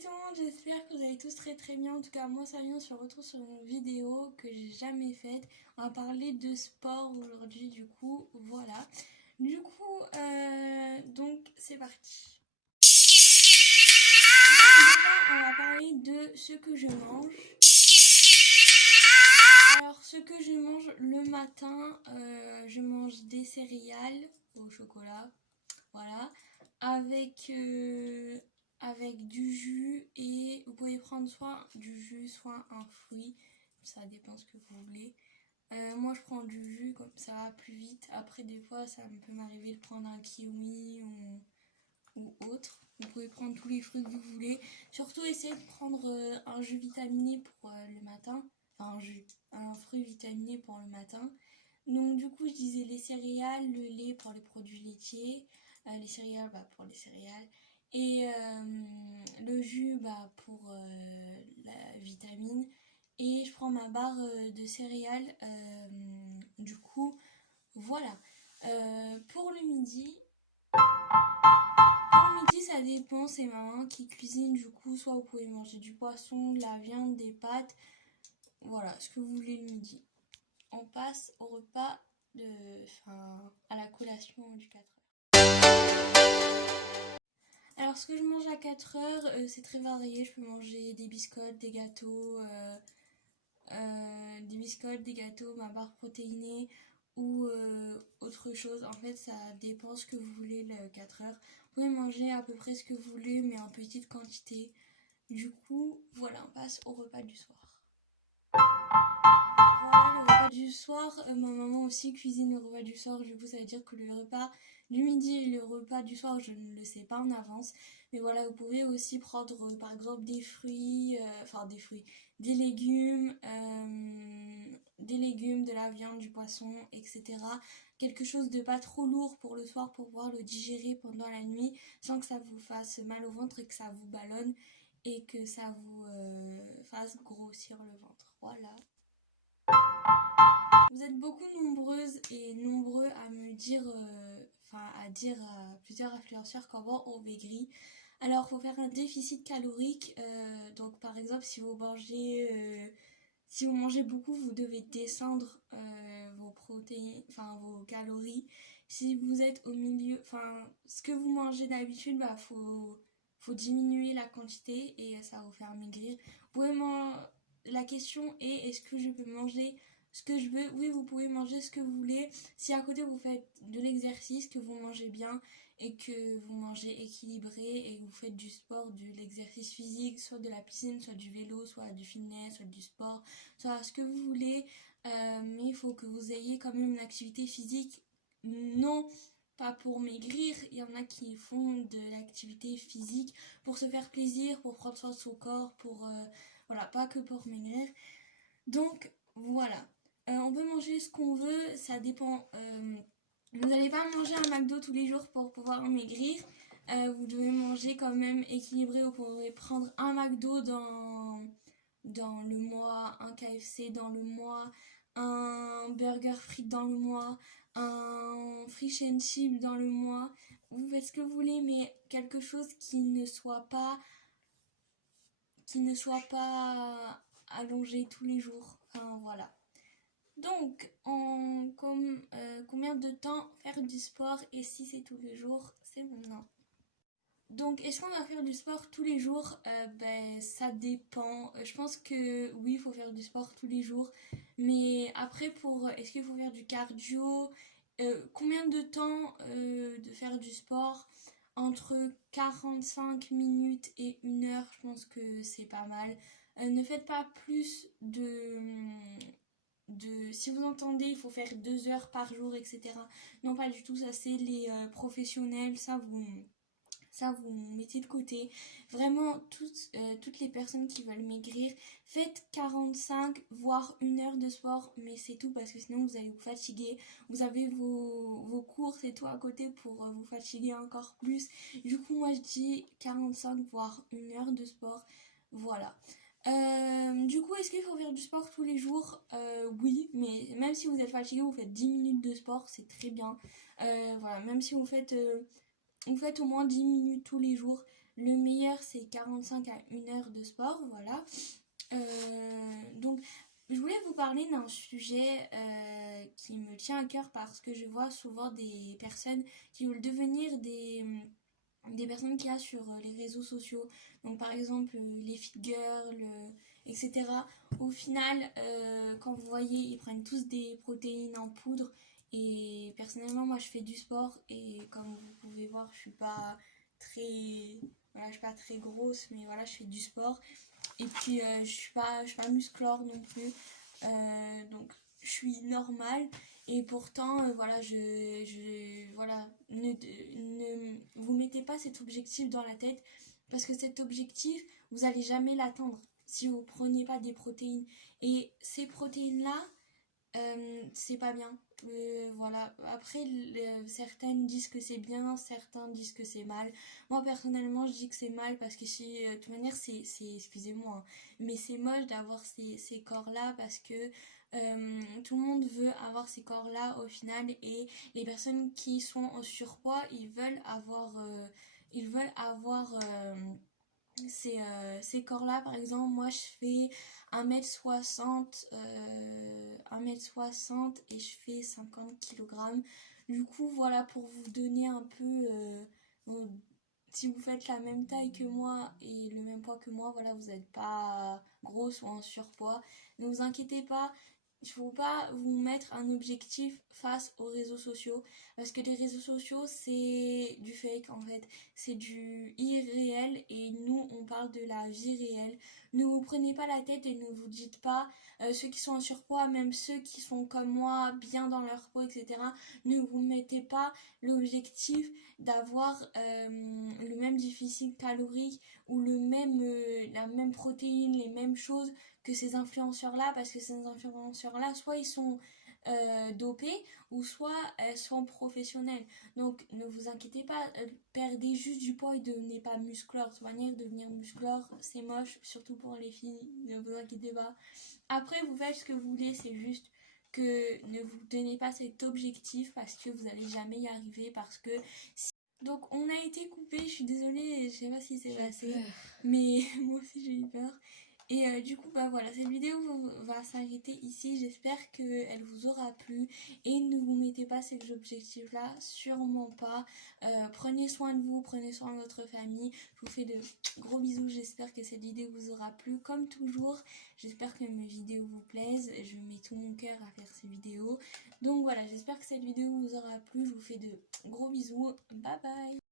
tout le monde, j'espère que vous allez tous très bien. En tout cas, moi ça vient, on se retrouve sur une vidéo que j'ai jamais faite. On va parler de sport aujourd'hui, du coup, voilà. Du coup, donc c'est parti. Déjà, on va parler de ce que je mange. Alors, ce que je mange le matin, je mange des céréales au chocolat, voilà, avec, avec du jus et vous pouvez prendre soit du jus, soit un fruit, ça dépend ce que vous voulez. Moi je prends du jus comme ça va plus vite. Après des fois ça peut m'arriver de prendre un kiwi ou autre. Vous pouvez prendre tous les fruits que vous voulez. Surtout essayez de prendre un jus vitaminé pour le matin. Enfin un fruit vitaminé pour le matin. Donc du coup je disais les céréales, le lait pour les produits laitiers, les céréales pour les céréales et le jus pour la vitamine et je prends ma barre de céréales du coup voilà. Pour le midi ça dépend, c'est maman qui cuisine du coup, soit vous pouvez manger du poisson, de la viande, des pâtes, voilà ce que vous voulez le midi. On passe au repas à la collation du 4h. Alors ce que je mange à 4h, c'est très varié. Je peux manger des biscottes, des gâteaux, ma barre protéinée ou autre chose. En fait ça dépend ce que vous voulez le 4h. Vous pouvez manger à peu près ce que vous voulez mais en petite quantité. Du coup voilà, on passe au repas du soir. Voilà le repas du soir, ma maman aussi cuisine le repas du soir, du coup ça veut dire que le repas du midi et le repas du soir je ne le sais pas en avance. Mais voilà, vous pouvez aussi prendre par exemple des fruits, des légumes, de la viande, du poisson, etc. Quelque chose de pas trop lourd pour le soir pour pouvoir le digérer pendant la nuit sans que ça vous fasse mal au ventre et que ça vous ballonne et que ça vous fasse grossir le ventre. Voilà. Vous êtes beaucoup nombreuses et nombreux à me dire, à dire à plusieurs influenceurs comment on maigrit. Alors, il faut faire un déficit calorique. Donc, par exemple, si vous mangez beaucoup, vous devez descendre vos protéines, vos calories. Si vous êtes au milieu, ce que vous mangez d'habitude, faut diminuer la quantité et ça va vous faire maigrir. La question est, est-ce que je peux manger ce que je veux? Oui, vous pouvez manger ce que vous voulez. Si à côté vous faites de l'exercice, que vous mangez bien et que vous mangez équilibré et que vous faites du sport, de l'exercice physique, soit de la piscine, soit du vélo, soit du fitness, soit du sport, soit ce que vous voulez. Mais il faut que vous ayez quand même une activité physique. Non, pas pour maigrir. Il y en a qui font de l'activité physique pour se faire plaisir, pour prendre soin de son corps, voilà, pas que pour maigrir. Donc voilà. On peut manger ce qu'on veut, ça dépend. Vous n'allez pas manger un McDo tous les jours pour pouvoir maigrir. Vous devez manger quand même équilibré. Vous pourrez prendre un McDo dans le mois, un KFC dans le mois, un burger frites dans le mois, un fish and chip dans le mois. Vous faites ce que vous voulez, mais quelque chose qui ne soit pas allongé tous les jours. Voilà. Donc, combien de temps faire du sport et si c'est tous les jours, c'est maintenant. Donc, est-ce qu'on va faire du sport tous les jours? Ça dépend. Je pense que oui, il faut faire du sport tous les jours. Mais après, est-ce qu'il faut faire du cardio? Combien de temps de faire du sport? Entre 45 minutes et 1 heure, je pense que c'est pas mal. Ne faites pas plus si vous entendez il faut faire 2 heures par jour, etc. Non, pas du tout, ça c'est les professionnels, ça vous mettez de côté. Vraiment, toutes les personnes qui veulent maigrir, faites 45 voire 1 heure de sport, mais c'est tout parce que sinon vous allez vous fatiguer. Vous avez vos courses et tout à côté pour vous fatiguer encore plus. Du coup, moi je dis 45 voire 1 heure de sport. Voilà. Du coup, est-ce qu'il faut faire du sport tous les jours? Oui, mais même si vous êtes fatigué, vous faites 10 minutes de sport, c'est très bien. Voilà, même si vous faites au moins 10 minutes tous les jours. le meilleur c'est 45 à 1 heure de sport, voilà. Donc je voulais vous parler d'un sujet qui me tient à cœur parce que je vois souvent des personnes qui veulent devenir des personnes qu'il y a sur les réseaux sociaux. Donc par exemple les fit girls, etc. Au final, quand vous voyez, ils prennent tous des protéines en poudre. Et personnellement, moi je fais du sport et comme vous pouvez voir, je suis pas très, voilà, je suis pas très grosse, mais voilà, je fais du sport. Et puis je suis pas musclore non plus. Donc je suis normale. Et pourtant, voilà, voilà, ne vous mettez pas cet objectif dans la tête parce que cet objectif, vous allez jamais l'atteindre si vous prenez pas des protéines. Et ces protéines-là, c'est pas bien. Voilà. Après, certaines disent que c'est bien, certains disent que c'est mal. Moi, personnellement, je dis que c'est mal parce que si, de toute manière, excusez-moi, hein, mais c'est moche d'avoir ces corps-là parce que tout le monde veut avoir ces corps-là au final et les personnes qui sont en surpoids, ils veulent avoir ces corps-là. Par exemple, moi, je fais 1m60, 1m60 et je fais 50 kg. Du coup, voilà, pour vous donner un peu... si vous faites la même taille que moi et le même poids que moi, voilà, vous n'êtes pas grosse ou en surpoids. Ne vous inquiétez pas, il ne faut pas vous mettre un objectif face aux réseaux sociaux parce que les réseaux sociaux c'est du fake en fait, c'est du irréel et nous on parle de la vie réelle. Ne vous prenez pas la tête et ne vous dites pas ceux qui sont en surpoids, même ceux qui sont comme moi bien dans leur peau, etc. Ne vous mettez pas l'objectif d'avoir le même déficit calorique ou la même protéine, les mêmes choses que ces influenceurs-là, parce que ces influenceurs-là, soit ils sont dopés, ou soit elles sont professionnelles. Donc ne vous inquiétez pas, perdez juste du poids et devenez pas musclore. De toute manière, devenir musclore, c'est moche, surtout pour les filles, ne vous inquiétez pas. Après, vous faites ce que vous voulez, c'est juste que ne vous donnez pas cet objectif parce que vous n'allez jamais y arriver, parce que... Donc on a été coupé, je suis désolée, je sais pas si c'est passé, mais moi aussi j'ai eu peur. Et du coup, bah voilà, cette vidéo va s'arrêter ici. J'espère qu'elle vous aura plu. Et ne vous mettez pas ces objectifs-là, sûrement pas. Prenez soin de vous, prenez soin de votre famille. Je vous fais de gros bisous. J'espère que cette vidéo vous aura plu. Comme toujours, j'espère que mes vidéos vous plaisent. Je mets tout mon cœur à faire ces vidéos. Donc voilà, j'espère que cette vidéo vous aura plu. Je vous fais de gros bisous. Bye bye.